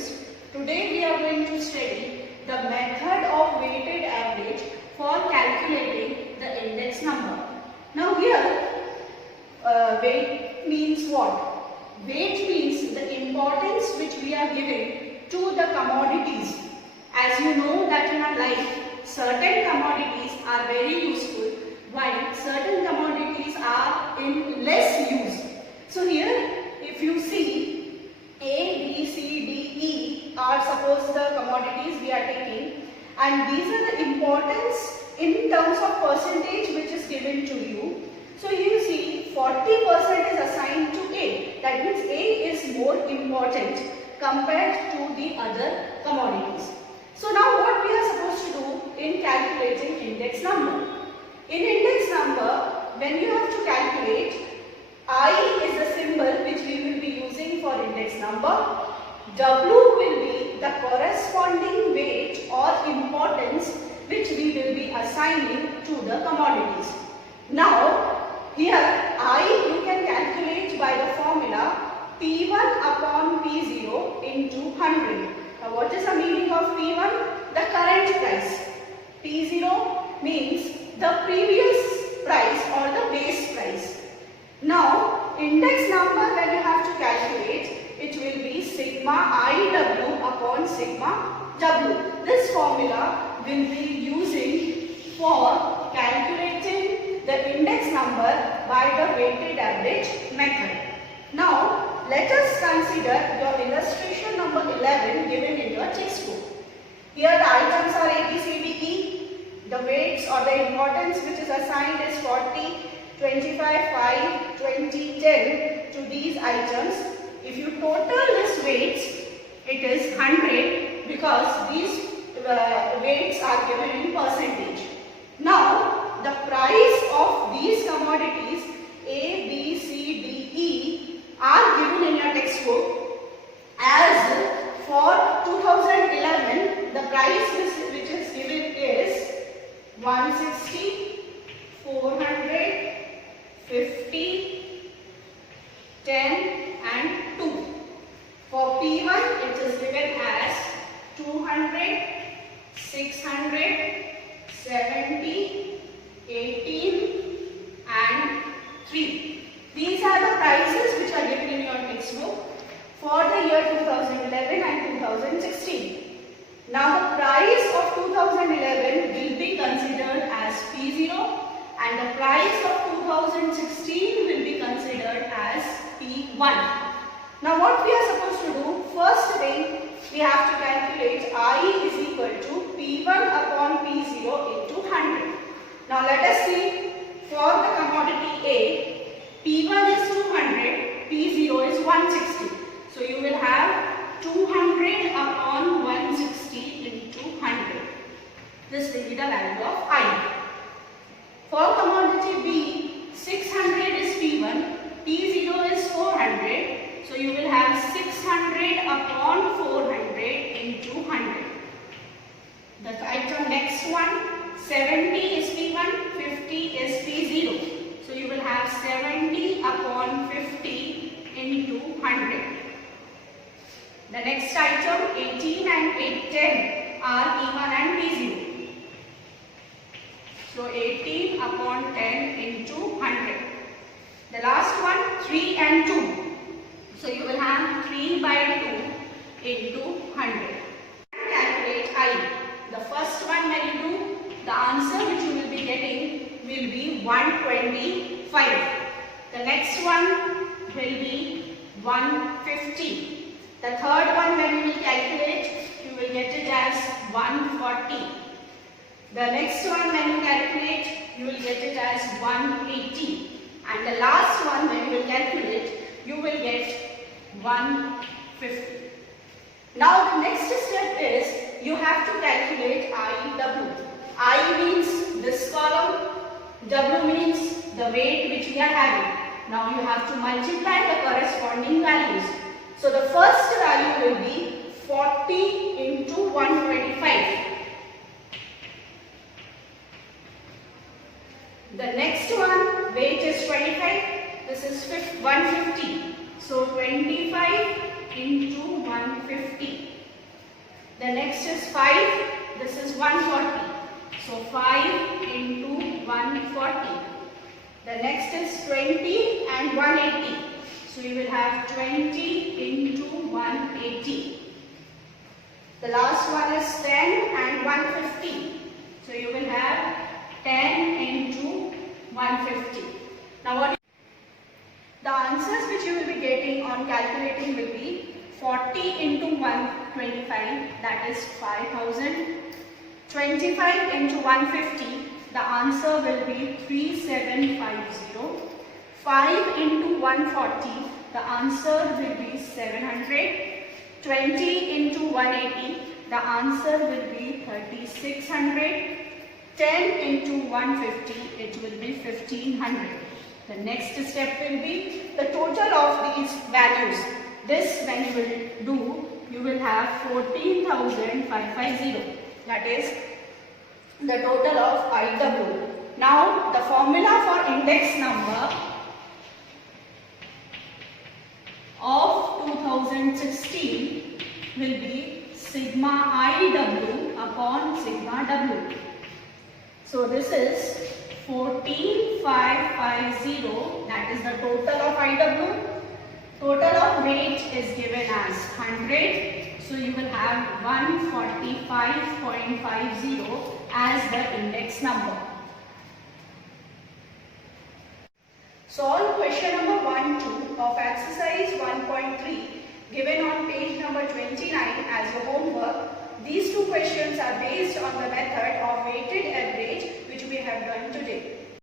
students, today we are going to study the method of weighted average for calculating the index number. Now here, weight means what? Weight means the importance which we are giving to the commodities. As you know that in our life, certain commodities are very useful while certain commodities are in less use. So here, if you see A, B, C, D, E are suppose the commodities we are taking, and these are the importance in terms of percentage which is given to you. So you see 40% is assigned to A. That means A is more important compared to the other commodities. So now what we are supposed to do in calculating index number? In index number, when you have to calculate, I is the symbol which we will be using for index number. W will be the corresponding weight or importance which we will be assigning to the commodities. Now, here I you can calculate by the formula P1 upon P0 into 100. Now, what is the meaning of P1? The current price. P0 means the previous price or the base price. Now, index number when you have to calculate, it will be sigma IW upon sigma W. This formula will be using for calculating the index number by the weighted average method. Now, let us consider your illustration number 11 given in your textbook. Here the items are A, B, C, D, E. The weights or the importance which is assigned is 40, 25, 5, 20, 10 to these items. If you total these weights, it is 100 because these weights are given in percentage. Now, the price of these commodities A, B, C, D, E are given in your textbook as for 2011, the price which is given is 160, 400, 50, 10 and 2. For P1 it is given as 200, 600, 70, 18 and 3. These are the prices which are given in your textbook for the year 2011 and 2016. Now the price of 2011 will be considered as P0 and the price of 2016 will be considered as P1. Now what we are supposed to do? First thing, we have to calculate I is equal to P1 upon P0 into 100. Now let us see, for the commodity A, P1 is 200, P0 is 160. So you will have 200 upon 160 into 100. This will be the value of I. For commodity B, 600 is P1, P0 is 400. So you will have 600 upon 400 into 100. The item next one, 70 is P1, 50 is P0. So you will have 70 upon 50 into 100. The next item, 18 and 10 are P1 and P0. So 18 upon 10 into 100. The last one, 3 and 2. So you will have 3 by 2 into 100. Calculate I. The first one when you do, the answer which you will be getting will be 125. The next one will be 150. The third one when you will calculate, you will get it as 140. The next one when you calculate, you will get it as 180. And the last one when you will calculate, you will get 150. Now the next step is, you have to calculate IW. I means this column, W means the weight which we are having. Now you have to multiply the corresponding values. So the first value will be 40 into 125. The next one, weight is 25. This is 150. So 25 into 150. The next is 5. This is 140. So 5 into 140. The next is 20 and 180. So you will have 20 into 180. The last one is 10 and 150. So you will have 10 into 150. Now what the answers which you will be getting on calculating will be 40 into 125, that is 5000. 25 into 150, the answer will be 3750. 5 into 140, the answer will be 700. 20 into 180, the answer will be 3600. 10 into 150, it will be 1500. The next step will be the total of these values. This when you will do, you will have 14,550. That is the total of IW. Now the formula for index number of 2016 will be sigma IW upon sigma W. So this is 14,550, that is the total of IW. Total of weight is given as 100. So you will have 145.50 as the index number. Solve question number 1-2 of exercise 1.3 given on page number 29 as your homework. These two questions are based on the method of weighted average which we have done today.